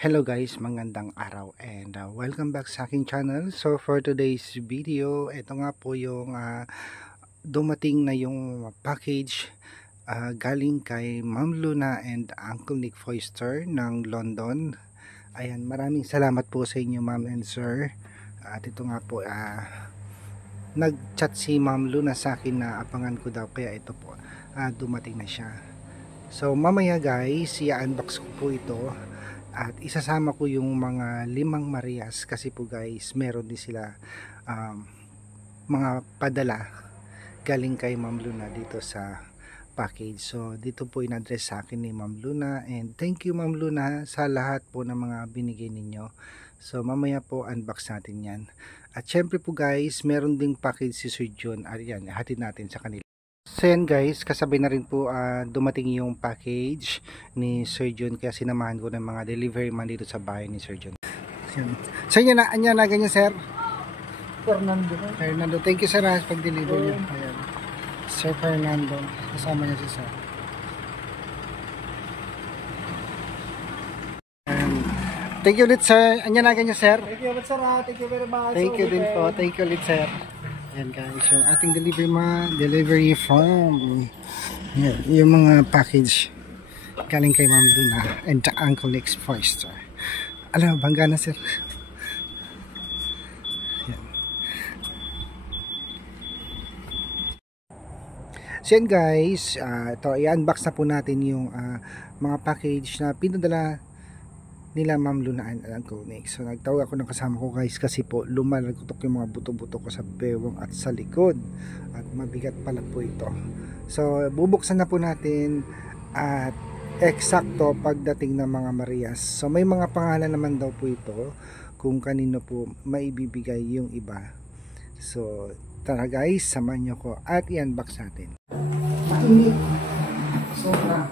Hello guys, magandang araw and welcome back sa aking channel. So for today's video, ito nga po yung dumating na yung package galing kay Ma'am Luna and Uncle Nick Foister ng London. Ayan, maraming salamat po sa inyo Ma'am and Sir. At ito nga po, nag-chat si Ma'am Luna sa akin na abangan ko daw, kaya ito po, dumating na siya. So mamaya guys, i-unbox ko po ito. At isasama ko yung mga 5 Marias kasi po guys, meron din sila mga padala galing kay Ma'am Luna dito sa package. So dito po in-address sa akin ni Ma'am Luna, and thank you Ma'am Luna sa lahat po ng mga binigay ninyo. So mamaya po unbox natin yan. At syempre po guys, meron ding package si Sir John. Ayan, hatid natin sa kanila. So yan guys, kasabay na rin po dumating yung package ni Sir John, kaya sinamahan ko ng mga delivery man dito sa bahay ni Sir John. Sa inyo na, anya na ganyan sir? Fernando, thank you sir sa pag-deliver niyo. Ayan. Sir Fernando, kasama niya si sir. Thank you ulit sir, anya na ganyan sir? Thank you ulit sir, thank you very much. Thank you din po, thank you ulit sir. Ayan guys, yung ating delivery from yung mga package galing kay Ma'am Luna and Uncle Nick Foister. Alam, bangga na sir. Ayan. So yan guys, ito i-unbox na po natin yung mga package na pinadala nila Ma'am Luna and Uncle Nick. So nagtawag ako ng kasama ko guys kasi po lumalagkutok yung mga buto-buto ko sa bewang at sa likod, at mabigat pala po ito. So bubuksan na po natin at eksakto pagdating ng mga Marias. So may mga pangalan naman daw po ito kung kanino po maibibigay yung iba. So tara guys, samahan nyo ko at i-unbox natin. Mainit, sobra.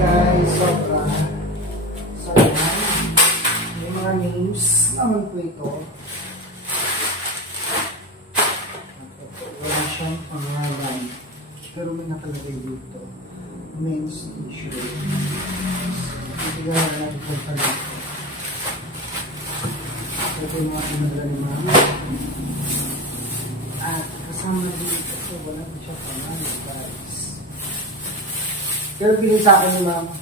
Guys, sobra. May mga names naman po ito. Wala siyang pangalan, pero may nakalagay dito, men's t-shirt. Itigawa natin ito pa dito. Ito yung mga pinadala ni Mama. At kasama dito, so wala na siya pangalan guys. Pero bilhin sa akin ni Ma'am,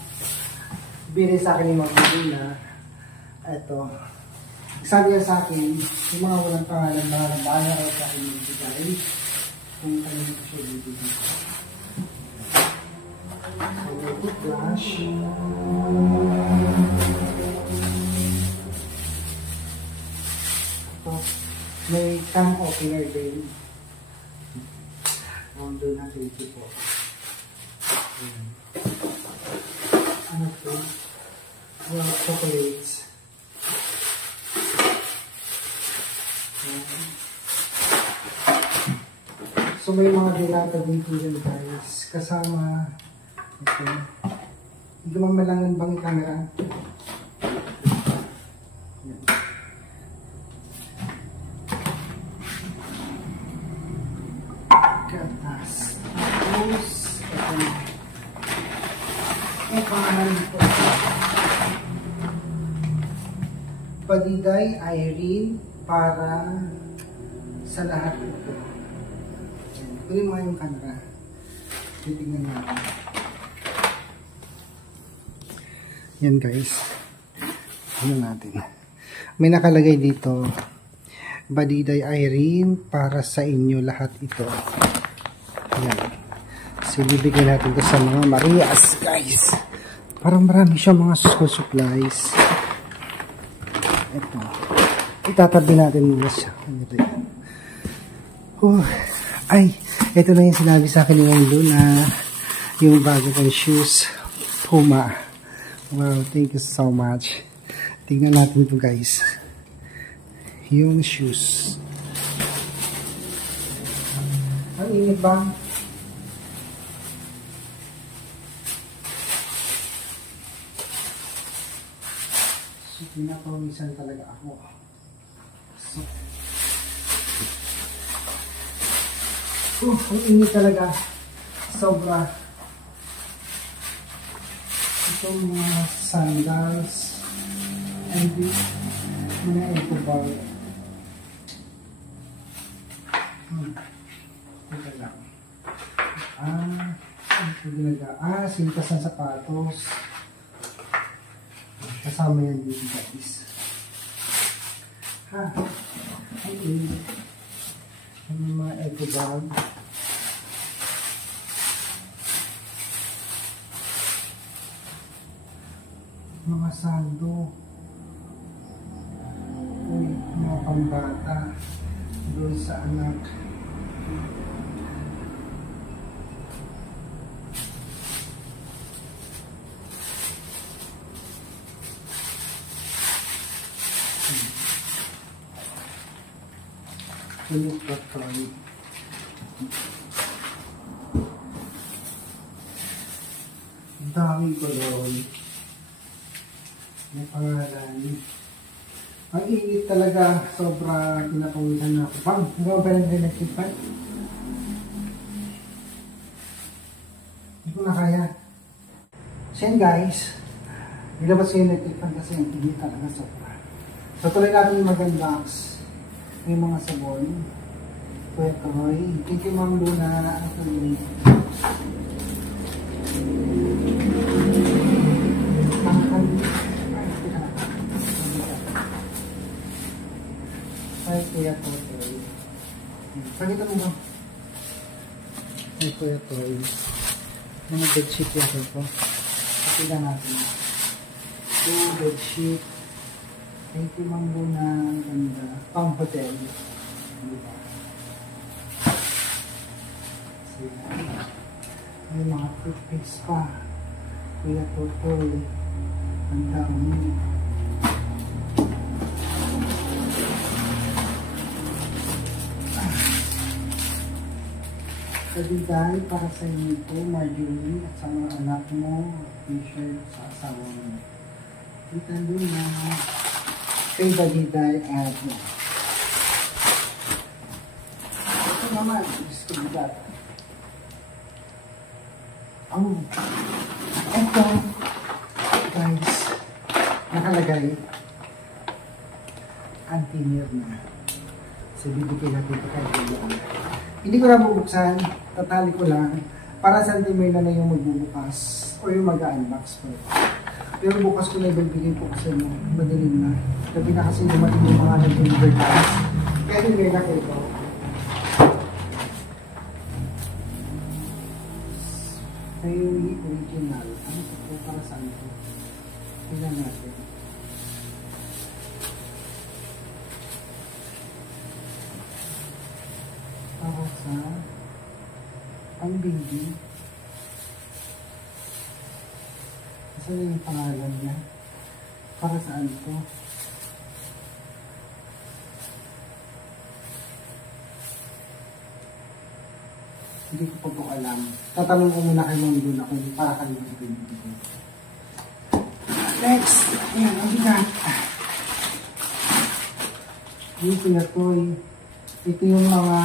bilhin sa akin ni Ma'am Luna, ito, sabi niya sa akin, yung mga walang pangalan, bahala ko sa akin yung bigay, kung kanina ko siya bibigay. So, may flash. Ito, may can opener din. Doon natin ito po. Ano ito? Chocolates. So may mga dilata dito din guys. Kasama ito. Hindi ko mamalangan bang camera? Yan. Katas. Tapos ito na. Ang pangalan po, Padiday Irene para sa lahat ito. Kunin mo yung camera. Titignan natin. Yan guys. Ano natin. May nakalagay dito, Padiday Irene para sa inyo lahat ito. Yan. So, bibigyan natin ito sa mga Marias, guys. Parang marami siya mga school supplies. Ito. Itatabi natin muna siya. Ay, ito na yung sinabi sa akin ni Ma'am Luna. yung bago kong shoes. Puma. Wow, thank you so much. Tingnan natin ito guys. Yung shoes. Ang init ba? So, pinapawisan talaga ako. So, ang init talaga. Sobra. Itong mga sandals and mga eco bag. Ito lang. Ito talaga. Sintas ng sapatos. Kasama yan dito guys. Ang mga eco bag. Mga sando. Mga pambata. Doon sa anak. Look at toy. Dami ko doon. May pangalan. Ang init talaga. Sobra pinapawisan na ako. Pang, gawa ba lang electric fan? Hindi ko na kaya. So yan guys. Nilabas ko yung electric fan kasi ang init talaga sobra. So tuloy natin yung mag-unbox. May mga sabon. Kuya Toy. Thank you Ma'am Luna. Ay, Kuya Toy. Pakita mo ba? Ay, Kuya Toy. Mga bedsheet yan ito. Pakita natin. 2 bedsheet. Thank you Ma'am Luna. Ganda. Pang hotel. Diba? So, may mga toothpaste pa. Kuya Totoy. Ang dami. Kadigay para sa inyo ito, Marjorie, at sa mga anak mo, t-shirt sa asawa mo. Kita doon na kay Dagiday at ito naman, gusto bigat. Ito, guys, nakalagay anti-near na. So, bibigay natin ito kay Dagiday. Hindi ko na bubuksan, tatali ko lang para sa Antimena na yung magbubukas o yung mag-unbox ko. Pero bukas ko na ibibigay po kasi madaling na. Gabi na kasi dumating yung mga nag-deliver guys. Kaya nilagay na ko ito. Fairy Original. Ano ito po para saan ito? Tingnan natin. Para sa pang-baby. Kasi yung pangalan niya. Para saan ito? Hindi ko pa po alam. Tatanong ko muna kay Ma'am Luna kung para kanina ito yung video. Next! Ayan, ang bigat. Dito na ito eh. Ito yung mga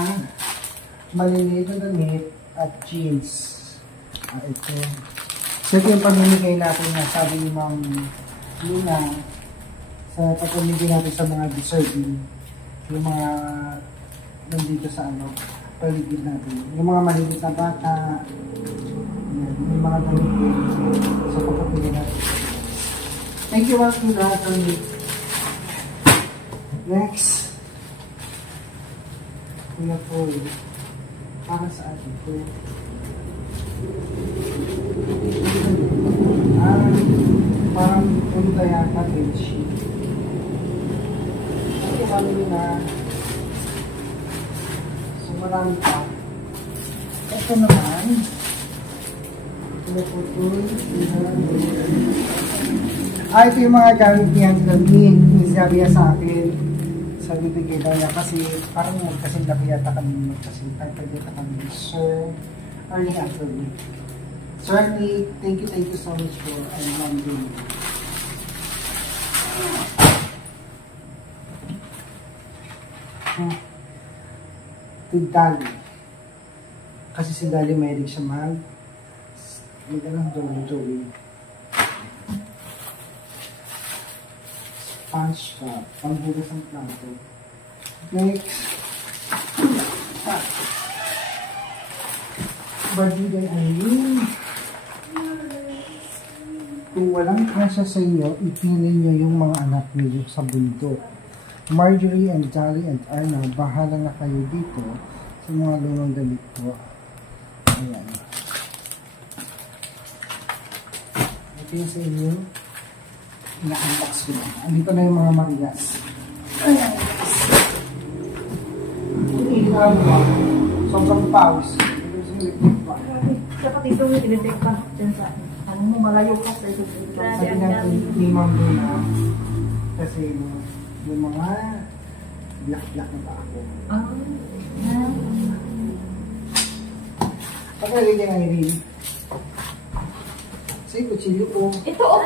maliliit na damit at jeans. Ito. So ito yung pamimigay natin na sabi ni Ma'am Luna sa pagpamigay natin sa mga deserving. Yung mga nandito sa paligid natin. Yung mga maliliit na bata. Yan, yung mga damit din. So pagpamigay natin. Thank you Ma'am Luna. Next. Kuya Paul, para sa atin ito. Parang punta yata bedsheet. Ito kami na. So marami pa. Ito naman. Ito yung mga gamit niya sabi niya sa akin. Sabi bigay daw niya kasi parang magkasindak yata kami magkasindak yata kami. Sir Ernie Anthony. Sir Ernie, thank you so much for doing. To Dali. Kasi si Dali mahilig siya joey. Sponge cup. Panghugas ang plato. Next. Barbiday Irene. Kung walang kasya sa inyo, ipili nyo yung mga anak niyo sa bundok. Marjorie and Jolly and Arna, bahala na kayo dito sa mga lumang damit ko. Ayan. Ito yung sa inyo. Ina-unbox ko na. Andito na yung mga marigas. Ayan. Ilaw mo. Sobrang pause. Dapat ito yung tinitake ka dyan sa akin. Ano mo, malayo ka sa ito. Sabi natin ni Ma'am Luna kasi yung mga black na ba ako. Pagkalagay niya nga Irene. Kasi kutsilyo ko. Ito oh!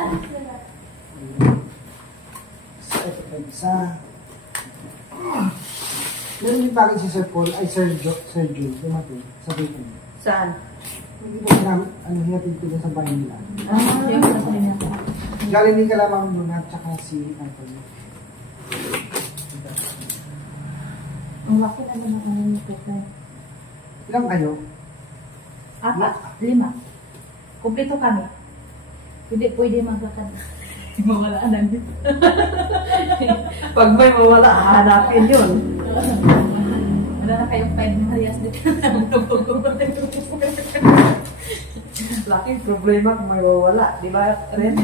Ito pa isa. Meron din bakit si Sir Paul, ay Sir Joe, dumating sa baby. Saan? Hindi po namin, hinatid ko na sa bahay nila. Yung sa niya. Galing din ka lamang Luna, tsaka si Anthony. Ang laki na naman ang nito. Ilang kayo? 4, 5. Kumpleto kami. Hindi pwede magkakad. Mawala na din. Pag may mawala, hahanapin yun. Wala na kayong 5 na hayas dito. Laking problema kung may mawala. Di ba, Ren?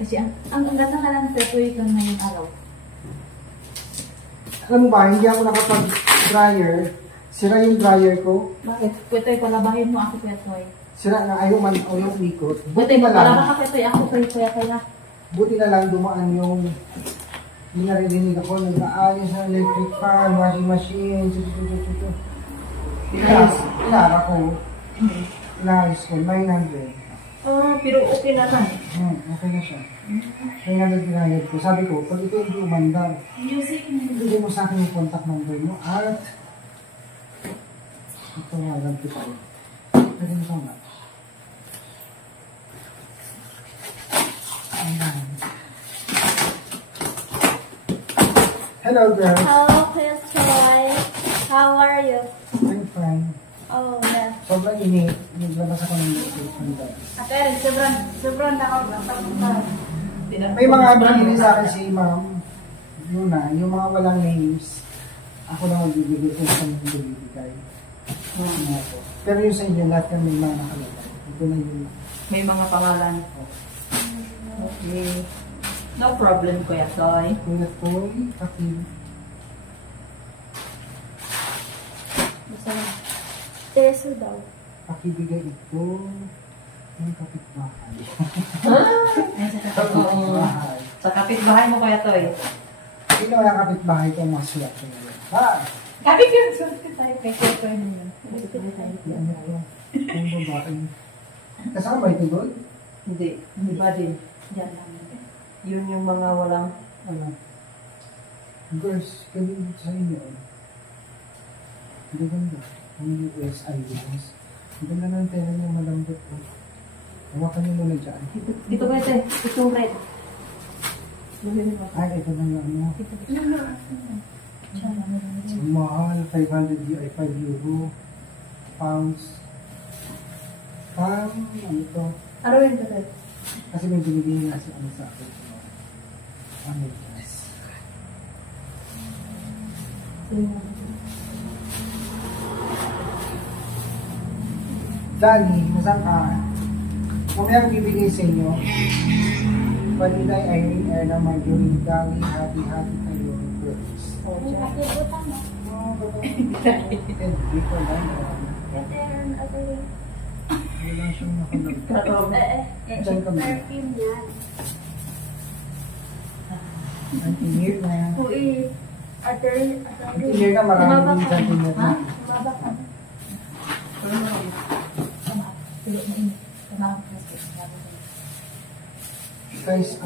Kasi ang ganda ka lang sa tuwi ka ngayong araw. Alam mo ba, hindi ako nakapag-dryer. Sira yung dryer ko. Bakit? Pwede palabahin mo ako kaya toy. Sira na ayaw man o yung ikot. Buti mo palabas ka kaya ako kaya kaya. Buti na lang dumaan yung narinig ako, nag-aayos sa electric fan, washing machine, Inara ko. Inayos ko, 900. Pero okay na lang. Okay na siya. 900 ko. Sabi ko, pag ito hindi umandar, Music. ibigay mo sa akin yung contact number mo at ito nga lang kita. Pwede mo sa nga. Ayan. Hello girls. Hello, Chris Troy. How are you? I'm fine. Oh, yes. Sobrang init. Naglabas ako ng handa. Pero sobrang nakakabang. May mga binili sa akin si Ma'am Luna, yung mga walang names, ako na magbibigay kung saan yung bibigay. Pero yung sa inyo, lahat yung may mga nakalagay. Ito na yung May mga pangalan. Okay. No problem, Kuya Soy. Kuya Toy, Teso daw. pakibigay ito ng kapitbahay. Oo. Sa kapitbahay mo, Kuya Toy. Sino ang kapitbahay kong maswak ko ngayon? Ha? Kapit yun. Sorry tayo kay Kuya Toy naman. Yan ito. Yung babae. Kasama ito doon? Hindi. Hindi ba din? Diyan lang. Yun yung mga walang... Ano? Girls, ganun sa inyo. Hindi ganda. Ang USI guys. Ang ganda ng tela niya malambot po. Hawakan niyo muna dyan. Dito ba ito? Itong red. Ay, ito na nga ano. Ang mahal, 500 ay 5 euro. Pounds. Ano ito? Ano yun ito? Kasi may binibigyan na si ano sa akin. Ano guys? Dali, nasaan ka? Mamaya ang bibigay sa inyo. Paniday, Irene, Erna, Marjorie, Dali, happy kayo. Girls. Nakibutan mo. Hindi ko lang. Better and ugly. Wala siyang nakalagay. Diyan ka muna. Perfume yan. Anti-near na yan. Ui, Anti-near na marami din sa anti-near na. Bumaba ka. Guys,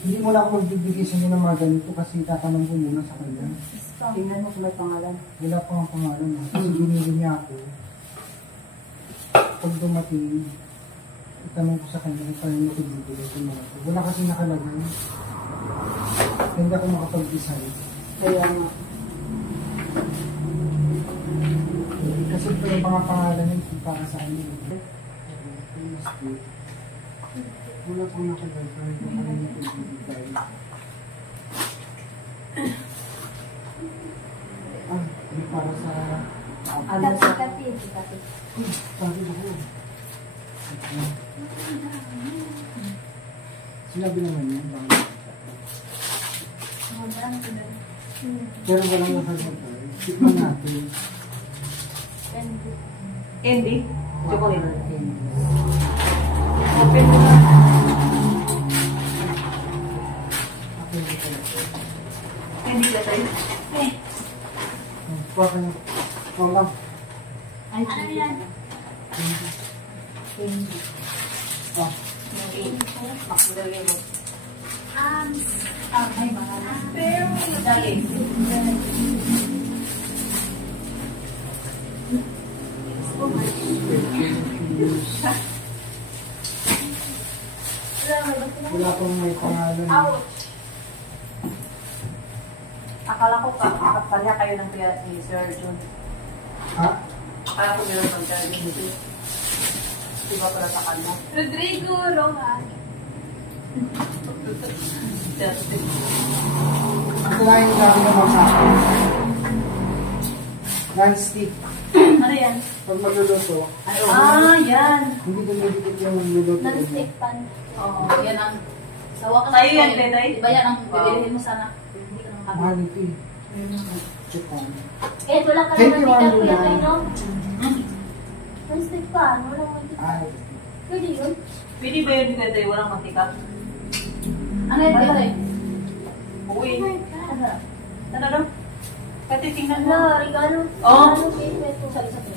hindi mo na ako magbibigay sa inyo ng mga ganito kasi tatanong ko muna sa kanya. Tingnan mo kung may pangalan. Wala pa ang pangalan na. Kasi binili niya ako. Pag dumating, itanong ko sa kanya kung paano niya ibibigay ko mga ito. Wala kasi nakalagay. Hindi ako makapag-design. Kaya nga. Kasi ito yung mga pangalan yun kung para sa amin. Wala pang nakalagay. Kung paano niya ibibigay. Hindi para sa... Kati. Sabi ako. Sinabi naman niya. Pero walang nakalagay. Tikman natin. Candy? Chocolate. Candy. Open mo na. Candy ka tayo? Kuha ka na. Kuha lang. Ay, Ano yan? Candy. Ah, Makulagay mo. Ay, mahal. Pero, Dali. wala pang may pangalan. ouch. Akala ko kapalya kayo ng kaya ni Sir John. Ha? Akala ko meron ng kaya ni Sir. Diba pala sa kanya? Rodrigo Rojas. Ito lang yung dami naman sa akin. Non-stick. Ano yan? Pag magluluto, Yan. hindi dumidikit yung magluluto. Non-stick pan. Oo, yan ang... Sawa ka sa'yo yan, Tetay? Diba yan ang bibilihin mo sana? Hindi ka nang Mahal ito eh. Check on. Kahit wala ka Thank naman you, dito Angela. kuya kayo, no? Non-stick pan. Walang mantika. Ay, Pwede yun? Pwede ba yun, Tetay? Walang mantika? Ano yun, Tetay? Uy. Oh my God. Ano daw? Pati tingnan mo. Ano, regalo? Oh. Regalo kay Peto. Sabi sa akin.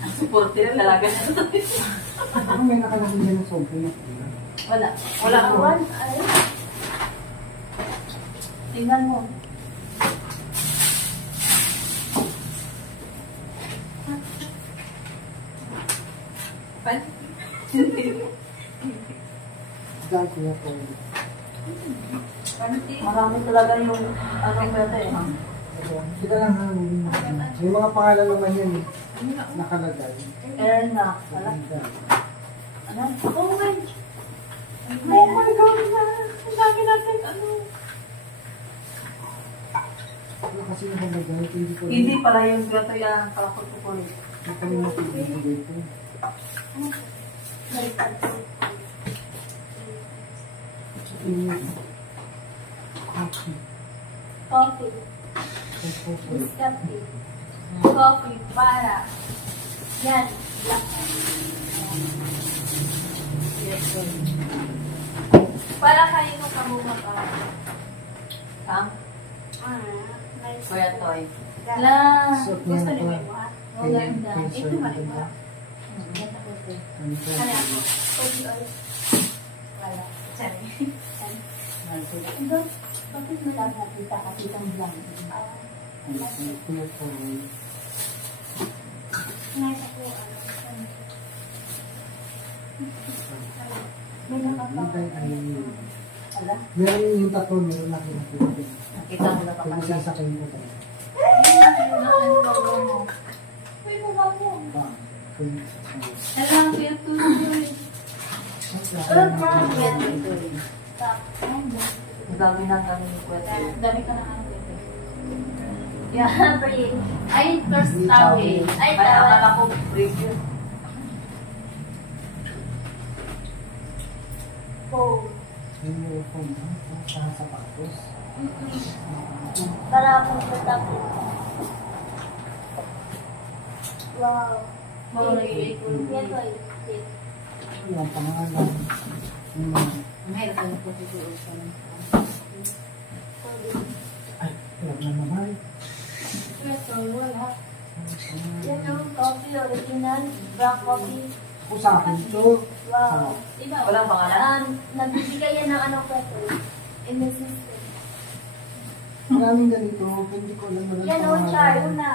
Ang supportive talaga na ito. ano may nakalagay dyan ng something na pula? Wala. Wala ka. One, ay. Tingnan mo. Pan? Dahil kuya po. Marami talaga yung ano pwede eh. Sila lang ha. May mga pangalan naman yan eh. Nakalagay. Meron na. Wala. Ano? Oh my. Oh my God! Ang dami natin. Ano? Ano kasi nakalagay? Hindi ko Hindi pala yung gato yan. Kalakot ko po eh. Hindi kami mapibigay ito. Coffee. Coffee. Nescafe. Coffee para. Yan. Black. Para kayo nung kamumag ka. Ang? Nice. Kuya Toy. La. Suot Gusto niya ni na mo ha? Kay- Maganda. kay Ito Sir mali Diba? ba? Ganda ko ito. Ano po? Ano ako? Coffee oil. Wala. Sorry. Ito. Bakit mo lang nakita kapitang blank? Ano po? Nice ako. May Hintay ay... Ala? Meron yung tatlo, meron na kinakita. Nakita mo na pa Pag kanila. isasakay mo tayo. May mukha mo. Alam ko yung tuloy. Ang dami na kami ni Kuya Toy. Dami ka na ano. Yeah. Breathe. Ay, first tawid. Ay, Kaya tawid. akala ko review. Oh. Yung phone mo, sa sapatos. Para akong tatapos. Wow. Marunong Yan po. Yan, pangalan. Mahirap ka na po siguro sa Ay, alam na naman. Ito, wala. Yan ang coffee, original, black coffee. Kung sa akin to, Wow. Diba? Walang pangalan? Nagbibigay yan ng ano pwesto. In the system. maraming ganito, hindi ko alam na Yan o, char. Una.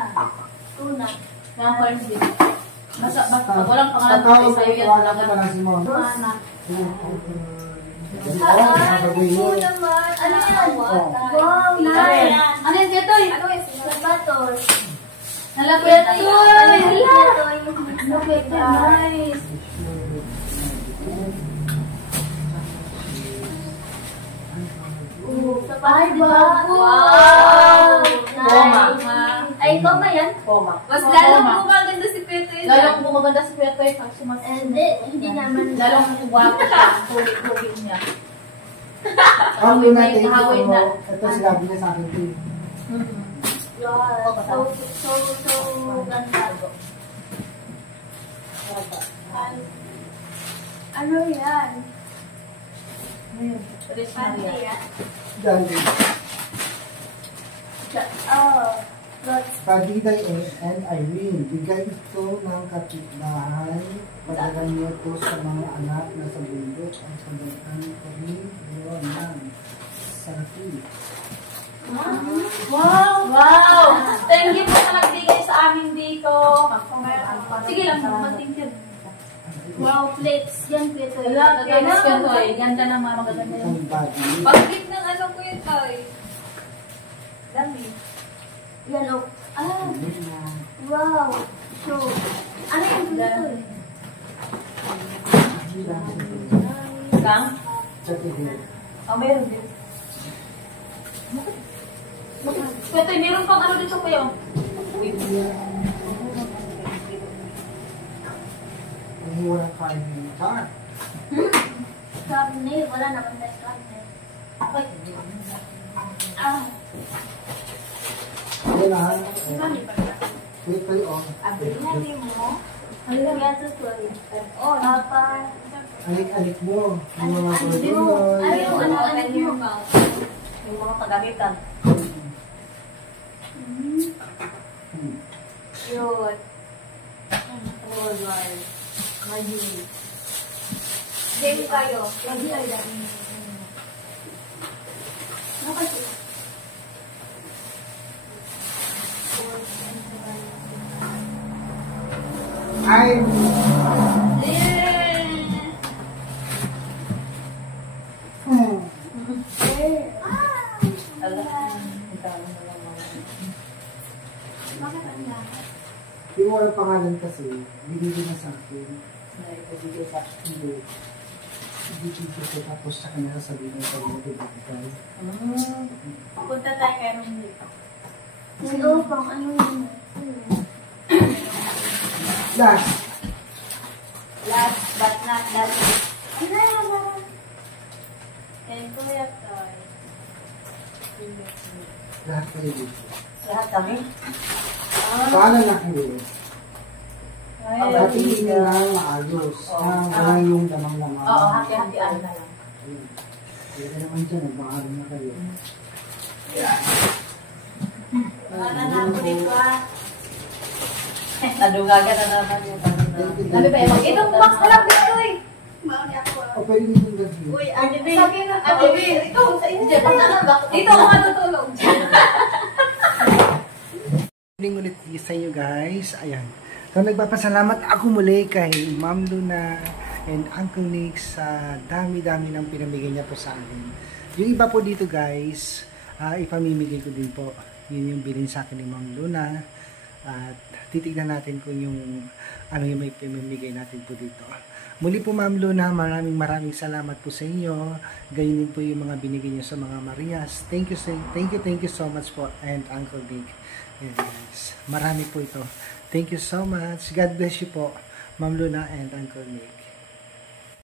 Una. Mga corn beef. Basta walang pangalan Tatawag ko sa'yo yan ko talaga. na si Mon. Mana. Ito naman. Ano yan? Wow, nice. Ano yan, Ketoy? Ano yan? Sabator. Nalapuyan na yun! Hala! Ano ito? Nice. Ay, bago! Wow! Poma. Nice. Ay, koma yan? Poma. Mas lalong gumaganda si Peto yun. Lalong bumaganda si Ketoy pag Hindi naman. Lalong guwapo siya. Tulig-tulig niya. Ang Kahawin una, na yung thank kahawin na. you. Ito sinabi niya sa akin. Wow. So, ganda. Ano yan? Tres Ano Maria. yan? Gandhi. Oh, lots. Padiday and Irene, bigay ito ng kapitbahay. Padala niyo ito sa mga anak na sa bundok. Ang pagdating ko rin, yun lang. Sarapin. Wow! Wow! Thank you po sa nagbigay sa amin dito. Sige lang, mag-thank you. Wow, plates. Yan, plates. Wala, ganas ka to eh. Ganda ng mga magaganda yun. Isang body. Bakit ng ano ko yun, Toy? Dami. Yan, oh. Ah, wow. So, ano yung dito eh? Kang? Oh, meron din. Ito, meron pang ano dito kayo. Ang walang kain ng char. Cabinet. Wala naman tayo cabinet. Okay. Ah, Ayun na. dami pa na. Wait pa yun. Sinabi mo, ano yan sa story? Oh, papa. Alik-alik mo. Yung mga Ano tuloy. yung ano yung Yung mga kagamitan. Yun. Game kayo. Ay! Bakit ang lahat? Yung walang pangalan kasi, binigay na sa akin. Naibigay sa Hindi. Ibigay ko tapos sa kanya sabihin ng pag-ibigay. Punta tayo kay Romney. Hello, pang ano yun? Last! Last but not least. Ano yun? And Kuya Toy. Lahat kayo dito. Lahat kami? Paano na kayo? Ay, Hatiin nyo lang maayos. Wala yung damang-damang. Oo, hati-hatian na lang. Kaya naman dyan, nag-maaari na kayo. Wala na ako dito ah. Nadugaga na naman yung Sabi pa, itong box na lang dito eh. O pwede nyo yung gagawin. Uy, Ate Bea. Sabi na, Ate Bea, ito sa inyo. Dito ako matutulog. Morning ulit sa inyo guys. Ayan. So nagpapasalamat ako muli kay Ma'am Luna and Uncle Nick sa dami-dami ng pinamigay niya po sa akin. Yung iba po dito guys, ipamimigay ko din po. Yun yung bilin sa akin ni Ma'am Luna. At titignan natin kung yung ano yung may pinamigay natin po dito. Muli po Ma'am Luna, maraming salamat po sa inyo. Gayon din po yung mga binigay niyo sa mga Marias. Thank you so much po and Uncle Nick. Yes, marami po ito. Thank you so much. God bless you po, Ma'am Luna and Uncle Nick.